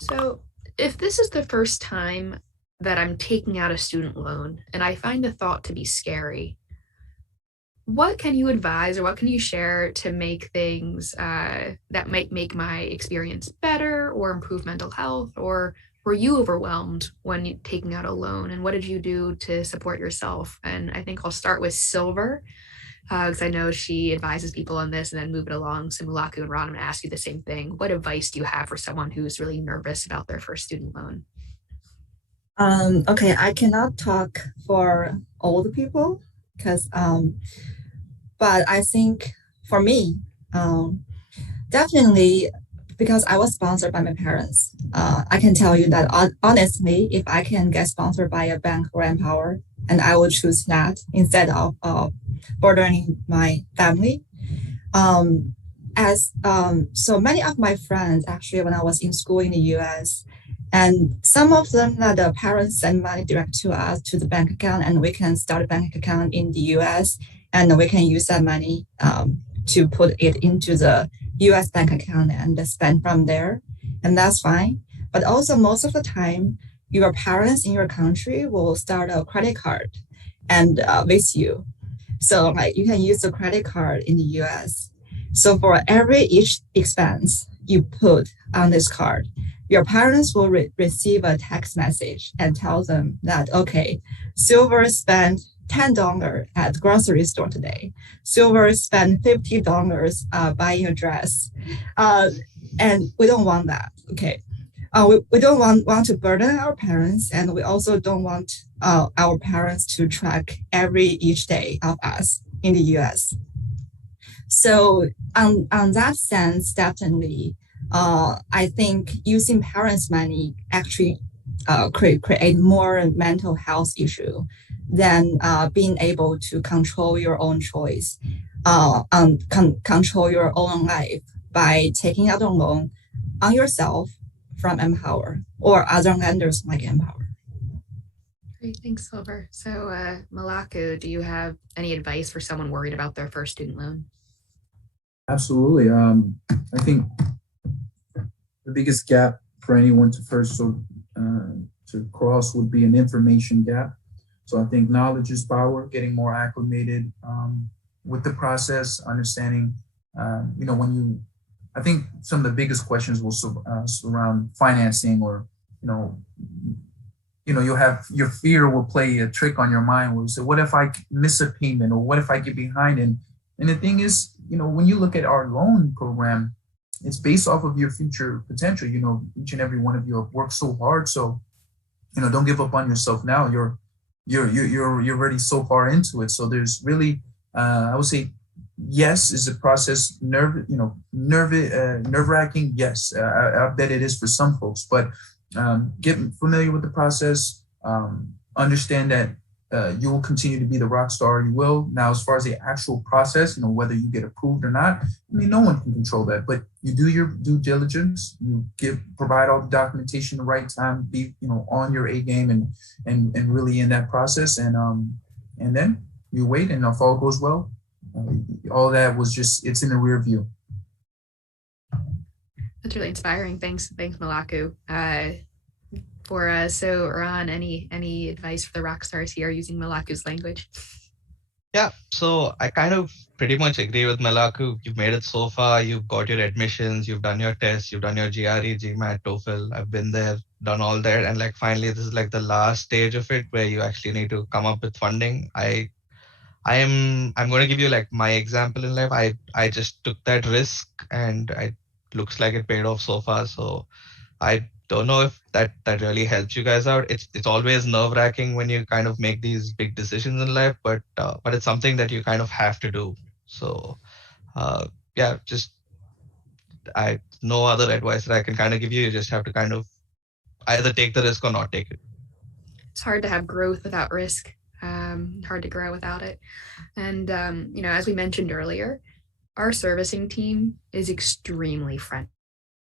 So if this is the first time that I'm taking out a student loan and I find the thought to be scary. What can you advise or what can you share to make things that might make my experience better or improve mental health? Or were you overwhelmed when taking out a loan? And what did you do to support yourself? And I think I'll start with Silver because I know she advises people on this and then move it along. So Melaku and Ron, I'm going to ask you the same thing. What advice do you have for someone who's really nervous about their first student loan? Okay, I cannot talk for old people because, but I think for me, definitely because I was sponsored by my parents. I can tell you that honestly, if I can get sponsored by a bank or Empower, and I would choose that instead of burdening my family. So many of my friends actually, when I was in school in the U.S., and some of them that the parents send money direct to us to the bank account, and we can start a bank account in the U.S. and we can use that money to put it into the U.S. bank account and spend from there, and that's fine. But also, most of the time, your parents in your country will start a credit card and with you. So like you can use the credit card in the U.S. So for every each expense you put on this card, your parents will receive a text message and tell them that, okay, Silver spent $10 at grocery store today. Silver spent $50 buying a dress. And we don't want that, okay? We don't want to burden our parents, and we also don't want our parents to track each day of us in the US. So on that sense, definitely, I think using parents' money actually create more mental health issue than being able to control your own choice, control your own life by taking out a loan on yourself from Empower or other lenders like Empower. Great, thanks, Silver. So, Melaku, do you have any advice for someone worried about their first student loan? Absolutely. I think the biggest gap for anyone to cross would be an information gap. So I think knowledge is power, getting more acclimated with the process, understanding, I think some of the biggest questions will surround financing, or, you'll have your fear will play a trick on your mind where you say, what if I miss a payment, or what if I get behind? And the thing is, when you look at our loan program, it's based off of your future potential. Each and every one of you have worked so hard. So, don't give up on yourself now. You're already so far into it. So there's really, I would say, yes, is the process nerve-wracking? Yes, I bet it is for some folks. But get familiar with the process. Understand that you will continue to be the rock star you will. Now, as far as the actual process, whether you get approved or not, no one can control that. But you do your due diligence. You provide all the documentation the right time. Be on your A game and really in that process. And then you wait, and if all goes well, all that was it's in the rear view. That's really inspiring. Thanks, Melaku. So Ron, any advice for the rock stars here using Melaku's language? Yeah, so I kind of pretty much agree with Melaku. You've made it so far. You've got your admissions, you've done your tests, you've done your GRE, GMAT, TOEFL. I've been there, done all that. And finally, this is the last stage of it where you actually need to come up with funding. I'm going to give you my example in life. I just took that risk, and it looks like it paid off so far. So I don't know if that really helps you guys out. It's always nerve-wracking when you kind of make these big decisions in life, but it's something that you kind of have to do. So no other advice that I can kind of give you. You just have to kind of either take the risk or not take it. It's hard to have growth without risk. Hard to grow without it. And as we mentioned earlier, our servicing team is extremely friendly.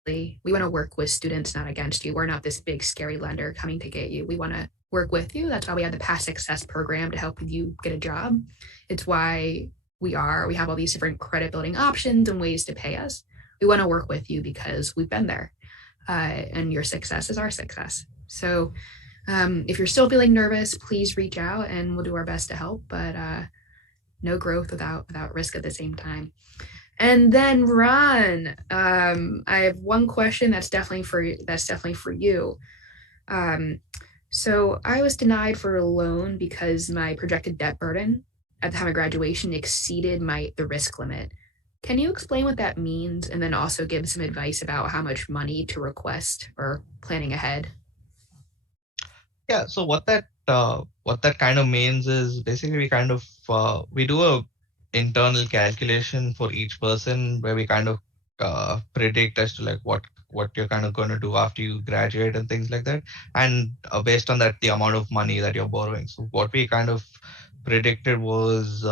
We want to work with students, not against you. We're not this big, scary lender coming to get you. We want to work with you. That's why we have the Past Success program to help you get a job. It's why we have all these different credit building options and ways to pay us. We want to work with you because we've been there, and your success is our success. So If you're still feeling nervous, please reach out and we'll do our best to help. But no growth without risk at the same time. And then Ron, I have one question that's definitely for you. So I was denied for a loan because my projected debt burden at the time of graduation exceeded the risk limit. Can you explain what that means and then also give some advice about how much money to request or planning ahead? Yeah, so what that kind of means is basically we do a internal calculation for each person where we kind of predict as to like what you're kind of going to do after you graduate and things like that, and based on that the amount of money that you're borrowing. So what we kind of predicted was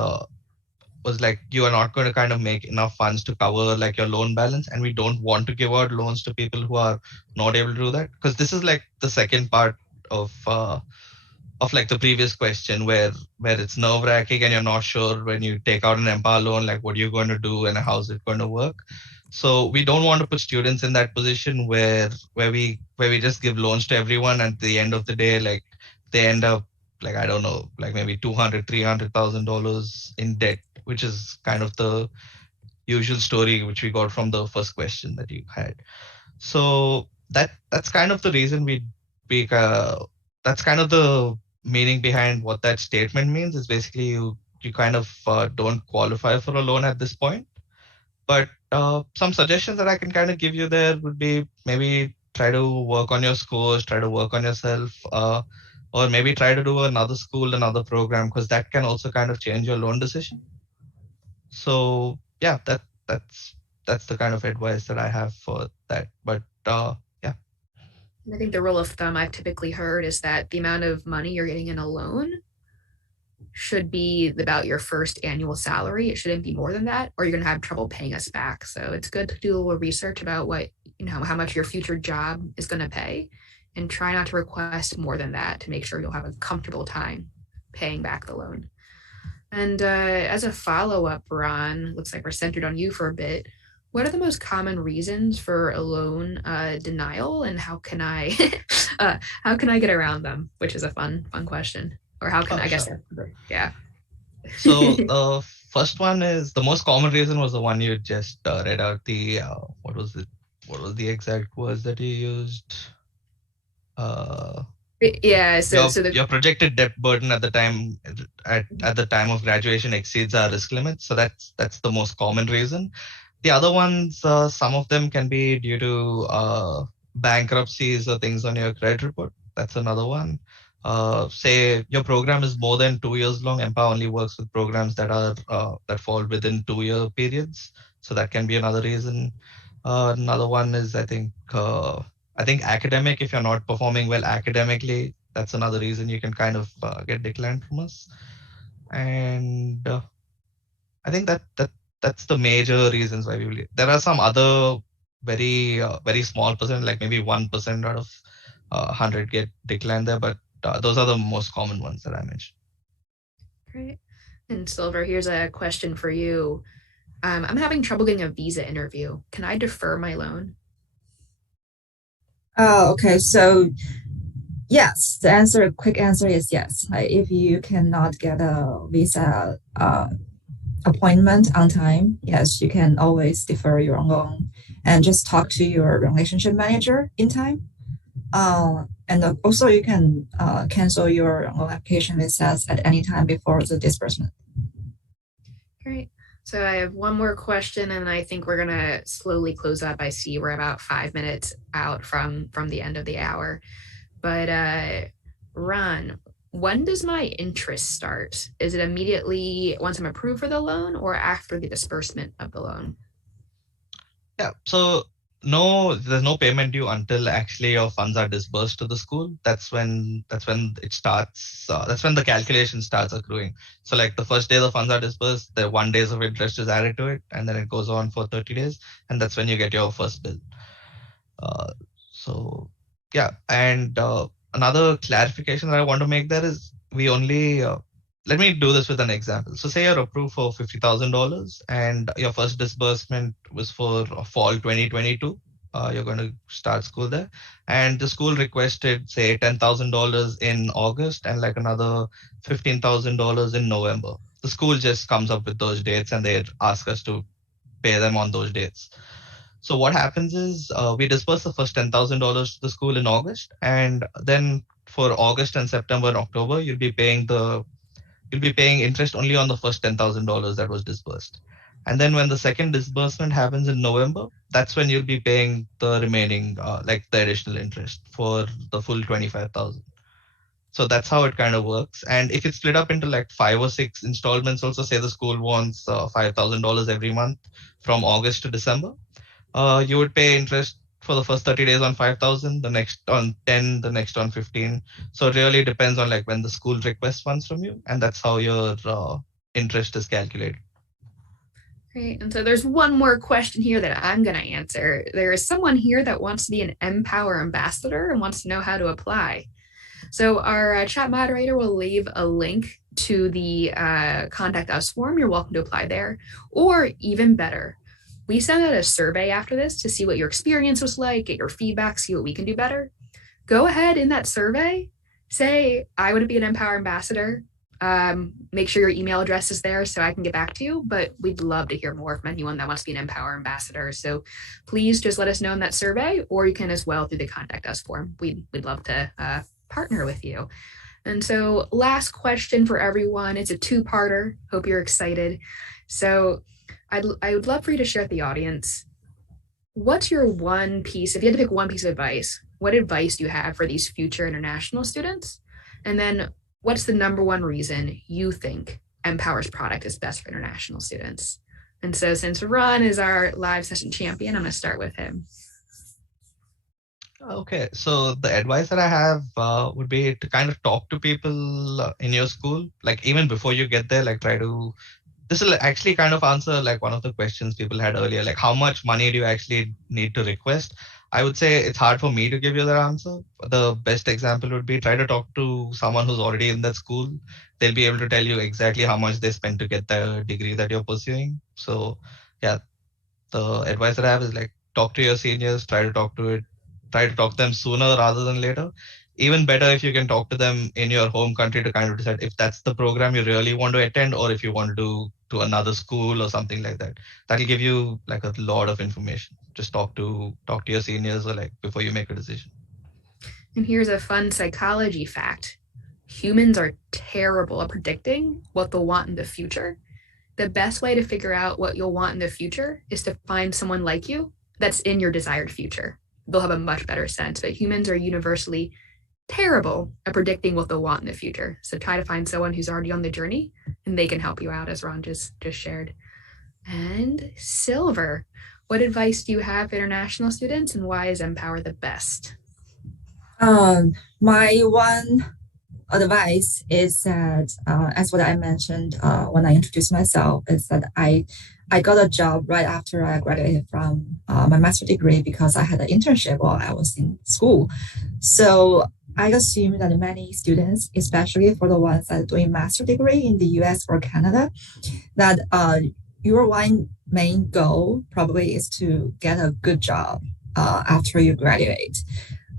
like you are not going to kind of make enough funds to cover like your loan balance, and we don't want to give out loans to people who are not able to do that, because this is like the second part of like the previous question where it's nerve wracking and you're not sure when you take out an MPOWER loan, like what you're going to do and how's it going to work. So we don't want to put students in that position where we just give loans to everyone, and at the end of the day, like they end up like, I don't know, like maybe $200,000-$300,000 in debt, which is kind of the usual story which we got from the first question that you had. So that's kind of the reason that's kind of the meaning behind what that statement means. Is basically you kind of don't qualify for a loan at this point. But some suggestions that I can kind of give you there would be maybe try to work on your scores, try to work on yourself, or maybe try to do another school, another program, because that can also kind of change your loan decision. So yeah, that's the kind of advice that I have for that. But yeah. I think the rule of thumb I've typically heard is that the amount of money you're getting in a loan should be about your first annual salary. It shouldn't be more than that, or you're going to have trouble paying us back. So it's good to do a little research about how much your future job is going to pay, and try not to request more than that to make sure you'll have a comfortable time paying back the loan. And as a follow-up, Ron, looks like we're centered on you for a bit. What are the most common reasons for a loan denial, and how can I get around them? Which is a fun question. Or how can I guess? Yeah. So the first one is the most common reason was the one you just read out. The what was it? What was the exact words that you used? Yeah. So your projected debt burden at the time at the time of graduation exceeds our risk limit. So that's the most common reason. The other ones, some of them can be due to bankruptcies or things on your credit report. That's another one. Say your program is more than 2 years long. MPOWER only works with programs that are that fall within 2-year periods. So that can be another reason. Another one is I think academic. If you're not performing well academically, that's another reason you can kind of get declined from us. And I think that's the major reasons why we will. There are some other very very small percent, like maybe 1% out of 100 get declined there, but those are the most common ones that I mentioned. Great. And Silver, here's a question for you. I'm having trouble getting a visa interview. Can I defer my loan? Oh, okay. So yes, the quick answer is yes. If you cannot get a visa appointment on time, yes, you can always defer your loan and just talk to your relationship manager in time. And also you can cancel your loan application visas at any time before the disbursement. Great. So I have one more question, and I think we're gonna slowly close up. I see we're about 5 minutes out from the end of the hour. But Ron, when does my interest start? Is it immediately once I'm approved for the loan, or after the disbursement of the loan? Yeah. So no, there's no payment due until actually your funds are disbursed to the school. That's when it starts. That's when the calculation starts accruing. So like the first day the funds are disbursed, the 1 day of interest is added to it, and then it goes on for 30 days, and that's when you get your first bill. So yeah, and another clarification that I want to make there is we only. Let me do this with an example. So say you're approved for $50,000 and your first disbursement was for fall 2022. you're going to start school there, and the school requested say $10,000 in August and like another $15,000 in November. The school just comes up with those dates and they ask us to pay them on those dates. So what happens is we disperse the first $10,000 to the school in August, and then for August and September and October, you'll be paying interest only on the first $10,000 that was disbursed. And then when the second disbursement happens in November, that's when you'll be paying the remaining, like the additional interest for the full 25,000. So that's how it kind of works. And if it's split up into like 5 or 6 installments, also say the school wants $5,000 every month from August to December, you would pay interest for the first 30 days on 5,000, the next on 10, the next on 15. So it really depends on like when the school requests funds from you, and that's how your interest is calculated. Great. And so there's one more question here that I'm going to answer. There is someone here that wants to be an MPOWER ambassador and wants to know how to apply. So our chat moderator will leave a link to the contact us form. You're welcome to apply there. Or even better, we send out a survey after this to see what your experience was like, get your feedback, see what we can do better. Go ahead in that survey, say, I want to be an MPOWER ambassador. Make sure your email address is there so I can get back to you, but we'd love to hear more from anyone that wants to be an MPOWER ambassador. So please just let us know in that survey, or you can as well through the contact us form. We'd love to partner with you. And so last question for everyone. It's a two-parter. Hope you're excited. So I would love for you to share with the audience, what's your one piece, if you had to pick one piece of advice, what advice do you have for these future international students? And then what's the number one reason you think MPOWER's product is best for international students? And so since Ron is our live session champion, I'm going to start with him. Okay, so the advice that I have would be to kind of talk to people in your school, like even before you get there, like this will actually kind of answer like one of the questions people had earlier, like how much money do you actually need to request? I would say it's hard for me to give you that answer. The best example would be try to talk to someone who's already in that school. They'll be able to tell you exactly how much they spent to get the degree that you're pursuing. So yeah, the advice that I have is like talk to your seniors, try to talk to them sooner rather than later. Even better if you can talk to them in your home country to kind of decide if that's the program you really want to attend or if you want to do to another school or something like that. That'll give you like a lot of information. Just talk to your seniors or like before you make a decision. And here's a fun psychology fact. Humans are terrible at predicting what they'll want in the future. The best way to figure out what you'll want in the future is to find someone like you that's in your desired future. They'll have a much better sense, but humans are universally terrible at predicting what they'll want in the future. So try to find someone who's already on the journey and they can help you out, as Ron just shared. And Silver, what advice do you have for international students and why is MPOWER the best? My one advice is that, as what I mentioned when I introduced myself, is that I got a job right after I graduated from my master's degree because I had an internship while I was in school. So I assume that many students, especially for the ones that are doing master's degree in the US or Canada, that your one main goal probably is to get a good job after you graduate.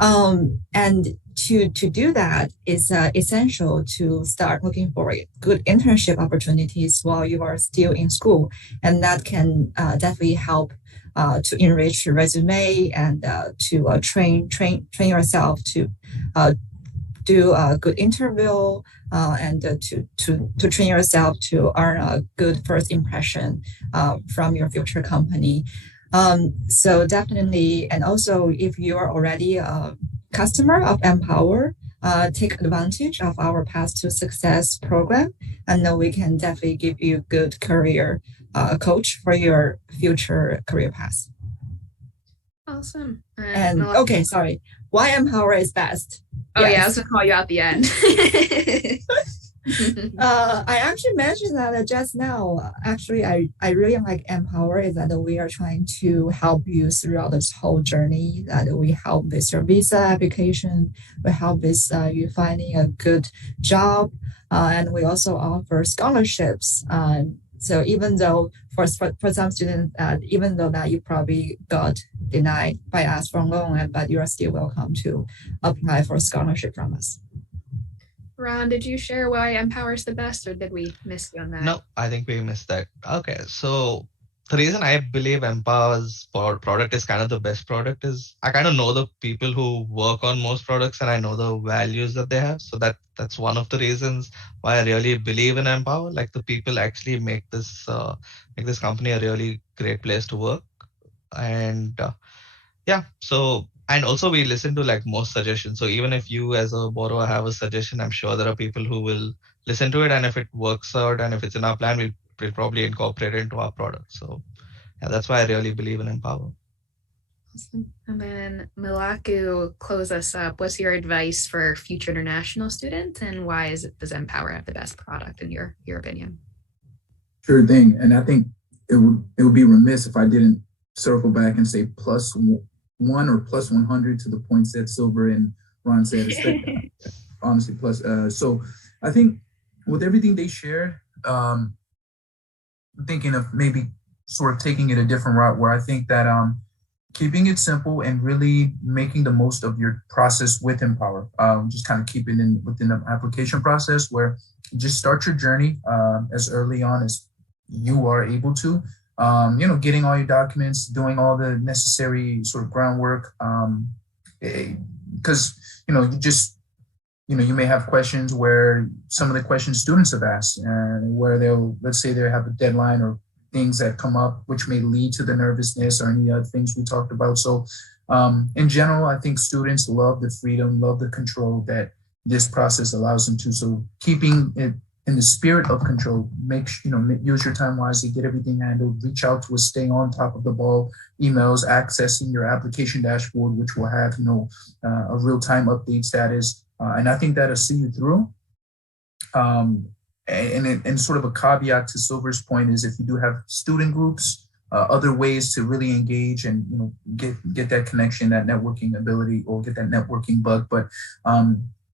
And to do that is essential to start looking for good internship opportunities while you are still in school. And that can definitely help to enrich your resume and to train yourself to do a good interview and to train yourself to earn a good first impression from your future company. So definitely, and also if you are already a customer of MPOWER, take advantage of our Path to Success program, and then we can definitely give you good career coach for your future career path. Awesome. And okay, sorry, why MPOWER is best? Oh yes. Yeah, I was gonna call you out the end. I actually mentioned that just now. Actually, I really like MPOWER is that we are trying to help you throughout this whole journey. That we help with your visa application, we help with you finding a good job, and we also offer scholarships So even though for some students, even though that you probably got denied by us from loan, but you are still welcome to apply for scholarship from us. Ron, did you share why MPOWER is the best, or did we miss you on that? No, I think we missed that. Okay, so the reason I believe MPOWER's product is kind of the best product is I kind of know the people who work on most products and I know the values that they have. So that's one of the reasons why I really believe in MPOWER. Like the people actually make this company a really great place to work. And yeah, so and also we listen to like most suggestions. So even if you as a borrower have a suggestion, I'm sure there are people who will listen to it, and if it works out and if it's in our plan, we'll probably incorporate it into our product. So yeah, that's why I really believe in MPOWER. Awesome. And then Melaku, close us up. What's your advice for future international students, and why does MPOWER have the best product in your opinion? Sure thing. And I think it would be remiss if I didn't circle back and say plus one or plus 100 to the points that Silver and Ron said, honestly, plus. So I think with everything they shared, I'm thinking of maybe sort of taking it a different route, where I think that keeping it simple and really making the most of your process with MPOWER, just kind of keeping it within the application process, where just start your journey as early on as you are able to. Getting all your documents, doing all the necessary sort of groundwork, because you may have questions where some of the questions students have asked, and where let's say they have a deadline or things that come up which may lead to the nervousness or any other things we talked about. So in general, I think students love the freedom, love the control that this process allows them to. So keeping it in the spirit of control, use your time wisely, get everything handled, reach out to us, stay on top of the ball, emails, accessing your application dashboard, which will have, a real-time update status. And I think that'll see you through. And sort of a caveat to Silver's point is, if you do have student groups, other ways to really engage and, get that connection, that networking ability, or get that networking bug. But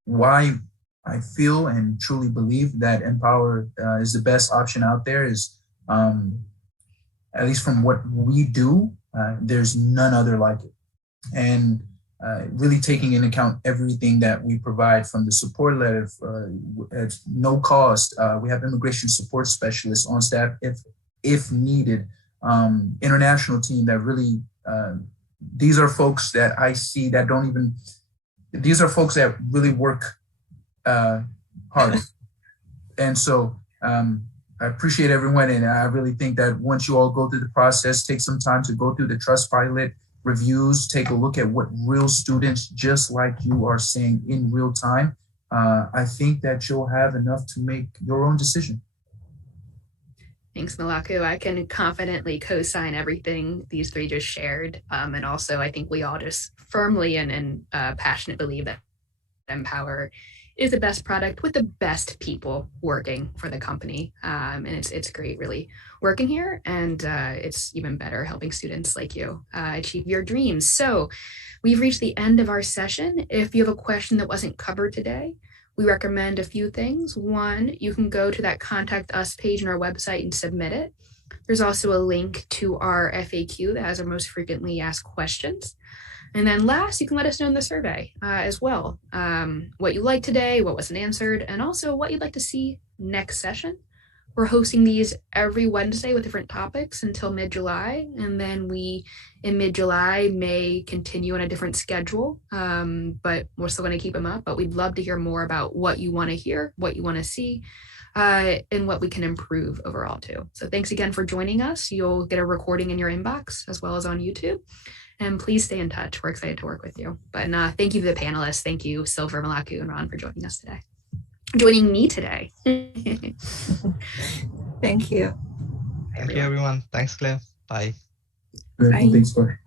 why I feel and truly believe that MPOWER is the best option out there is, at least from what we do, there's none other like it. And really taking into account everything that we provide, from the support letter at no cost. We have immigration support specialists on staff if needed. International team that really, these are folks that I see that these are folks that really work hard. And so I appreciate everyone, and I really think that once you all go through the process, take some time to go through the Trustpilot reviews, take a look at what real students just like you are saying in real time. I think that you'll have enough to make your own decision. Thanks, Melaku. I can confidently co-sign everything these three just shared. And also, I think we all just firmly and passionately believe that MPOWER is the best product with the best people working for the company. And it's great really working here. And it's even better helping students like you achieve your dreams. So we've reached the end of our session. If you have a question that wasn't covered today, we recommend a few things. One, you can go to that Contact Us page on our website and submit it. There's also a link to our FAQ that has our most frequently asked questions. And then last, you can let us know in the survey as well, what you liked today, what wasn't answered, and also what you'd like to see next session. We're hosting these every Wednesday with different topics until mid-July. And then we, in mid-July, may continue on a different schedule, but we're still going to keep them up. But we'd love to hear more about what you want to hear, what you want to see, and what we can improve overall too. So thanks again for joining us. You'll get a recording in your inbox as well as on YouTube. And please stay in touch. We're excited to work with you. But thank you to the panelists. Thank you, Silver, Melaku, and Ron, for joining us today. Joining me today. Thank you. Thank you, everyone. Thanks, Claire. Bye. Thanks, Claire.